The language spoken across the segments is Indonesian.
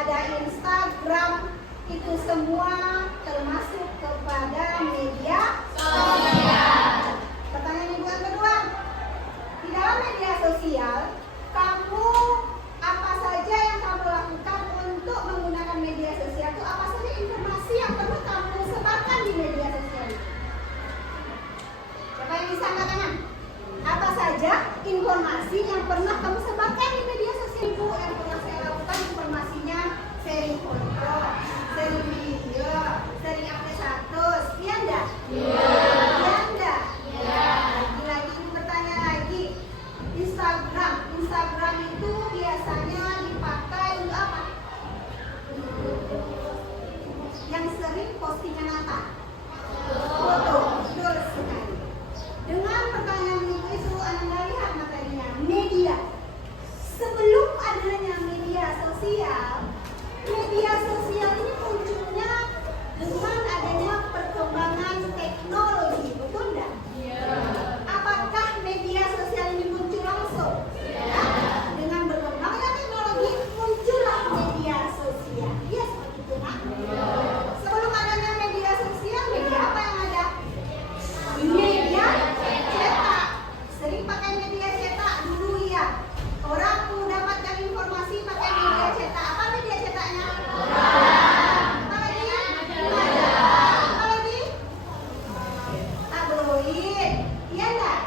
ada Instagram, itu semua termasuk kepada media sosial. Pertanyaan ibu yang kedua, di dalam media sosial, kamu apa saja yang kamu lakukan untuk menggunakan media sosial itu? Apa saja informasi yang perlu kamu sebarkan di media sosial itu? Siapa yang bisa angkat tangan? Apa saja informasi yang pernah kamu sebarkan di media sosial? Ibu, yang pernah saya lakukan informasinya sharing foto, sharing video, sharing update status. Iya enggak? Iya. Iya enggak? Iya. Lagi-lagi ibu bertanya lagi. Instagram itu biasanya dipakai untuk apa? Yang sering postingan apa? Foto. Betul sekali. Dengan pertanyaan ibu itu, Anda lihat materinya media. Sebelum adanya media sosial ini munculnya dengan adanya perkembangan teknologi, betul enggak? Iya. Apakah media sosial ini muncul langsung? Iya. Dengan berkembangnya teknologi muncullah media sosial. Iya, seperti itu, Nak. Iya. Sebelum adanya media sosial, media apa yang ada? Media cetak. Sering pakai media cetak dulu ya. Orang mendapatkan informasi pakai media cetak. Apa media cetaknya? Apa lagi? Apa lagi? Tabloid. Iya enggak?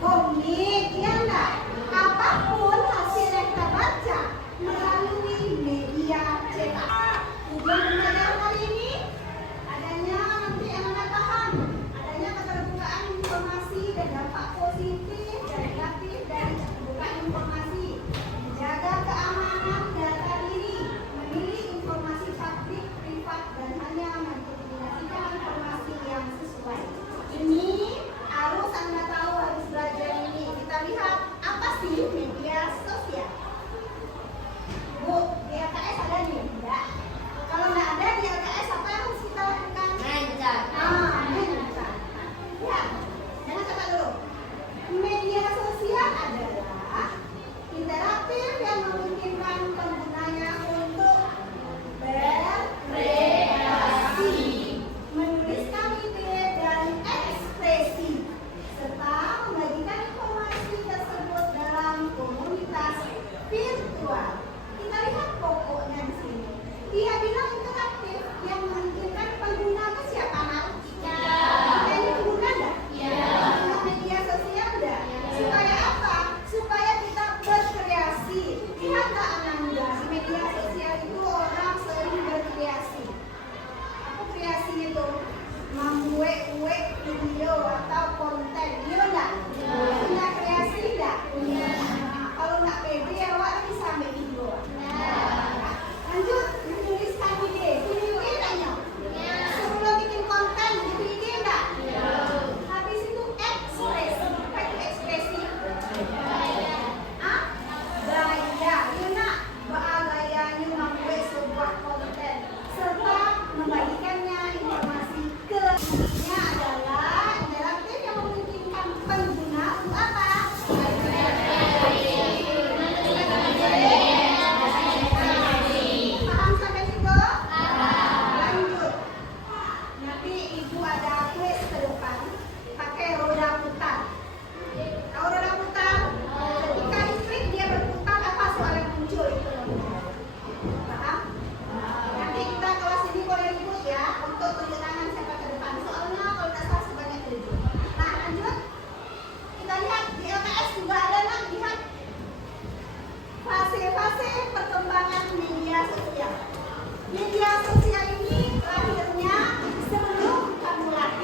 Komik. Iya enggak? Apapun hasil yang kita baca melalui media cetak. Tujuan pembelajaran kali ini adanya nanti anak-anak paham adanya keterbukaan informasi dan dampak positif dan negatif dari keterbukaan informasi, menjaga keamanan data diri, memilih informasi publik, privat, dan hanya mengkombinasikan informasi yang sesuai. Ini harus Anda tahu, harus belajar ini. Kita lihat apa sih media sosial. Bu, di LKS ada nih? Enggak. Kalau nggak ada di LKS, apa yang harus kita lakukan? Mencatat. Mencatat. Ya, jangan catat dulu. Media sosial adalah interaktif yang memungkinkan penggunanya untuk berkreasi, menuliskan ide dan ekspresi, serta membagikan informasi tersebut dalam komunitas virtual. Kita lihat pokoknya di sini. Dia bilang interaktif yang memungkinkan pengguna ke siapa, Nak? Ya. Kita ini pengguna enggak? Ya. Pengguna media sosial enggak? Supaya apa? Supaya kita berkreasi. Lihat tak Ananda, di media sosial itu orang sering berkreasi. Apa kreasinya itu? Membuat video atau konten. Iya enggak? Punya kreasi enggak? Nah, kalau enggak pede ya awak bisa ambil video. Lanjut, menuliskan ide. Punya ide enggak, Nyok? Sebelum bikin konten, bikin ide enggak? Habis itu ekspresi. Apa itu ekspresi? Gaya. Iya nak? Gayanya membuat sebuah konten serta membagikannya informasi ke dunia adalah interaktif yang memungkinkan pengguna untuk apa? Paham sampai situ? Lanjut. Nanti ibu ada kuis ke depan pakai roda putar. Tahu roda putar? Ketika listrik dia berputar, apa soal yang muncul itu? Paham? Nanti kita kelas ini boleh ribut ya untuk tunjuk tangan siapa ke depan. Soalnya kalau tidak salah sebanyak 7. Nah lanjut. Kita lihat di LKS juga ada, nak, lihat fase-fase perkembangan media sosial. Media sosial ini lahirnya sebelum kamu lahir.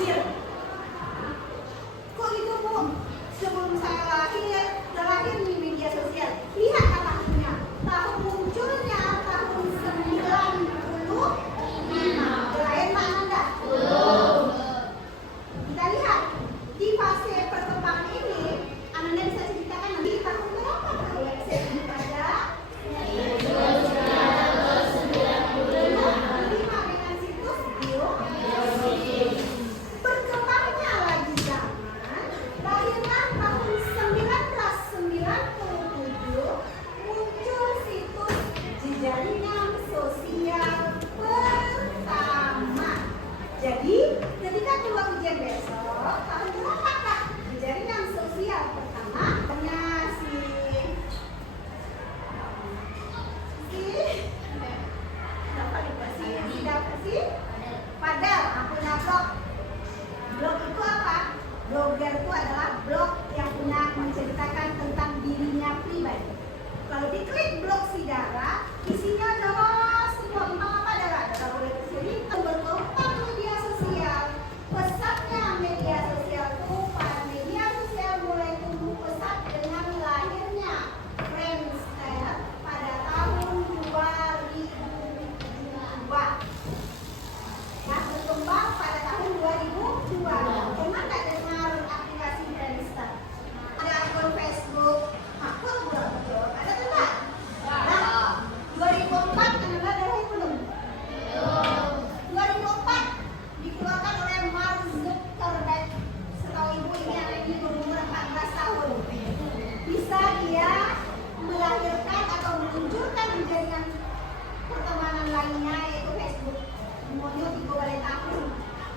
umurnya 3 tahun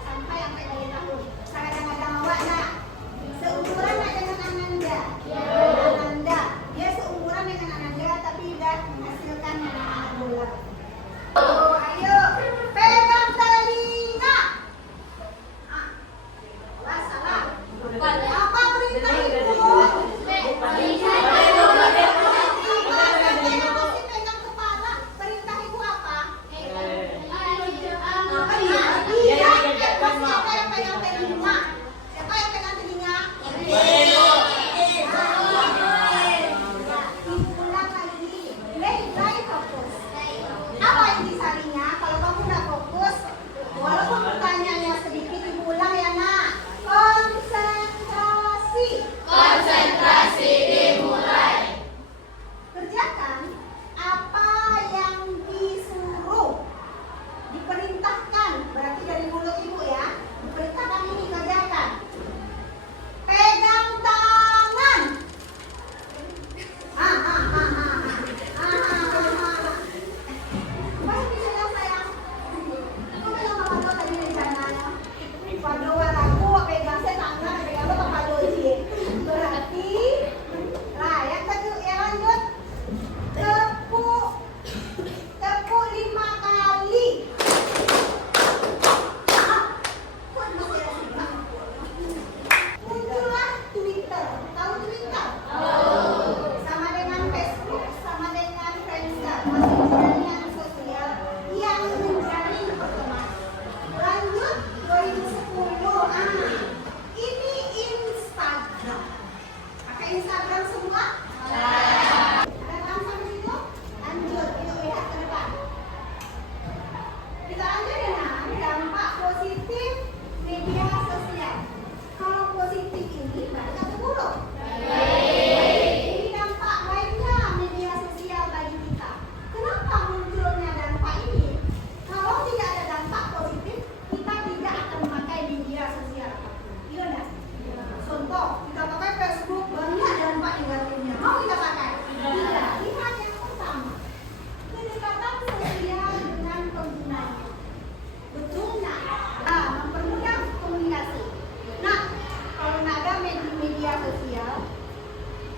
sampai balik tahun. Kadang-kadang awak nak seumuran nak dengan Ananda. Ananda, dia seumuran dengan Ananda tapi udah menghasilkan anak bola. Oh, ayo pegang telinga. Wah, salah. Apa perintah ibu?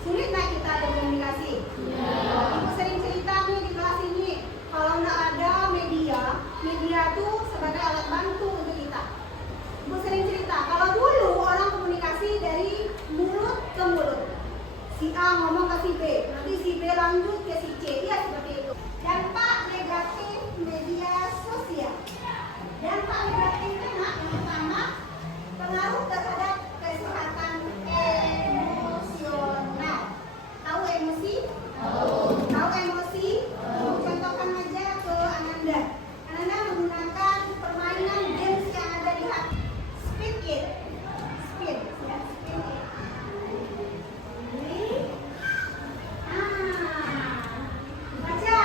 Sulit nggak kita berkomunikasi? Ibu sering cerita nih di kelas ini, kalau nggak ada media tuh sebagai alat bantu untuk kita. Ibu sering cerita, kalau dulu orang komunikasi dari mulut ke mulut. Si A ngomong ke si B, nanti si B lanjut ke si C, ya seperti itu. Dampak negatif media sosial. Dampak negatifnya yang pertama, pengaruh terhadap kesehatan emosional. Tahu emosi? Tahu emosi? Contohkan aja ke Ananda. Ananda menggunakan permainan games yang ada di HP. Speed it. Speed. Ya, speed it. Ini. Baca.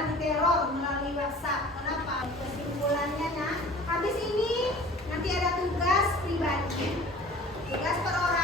korban teror melalui WhatsApp. Kenapa? Kesimpulannya, nah, habis ini nanti ada tugas pribadi. Tugas per orang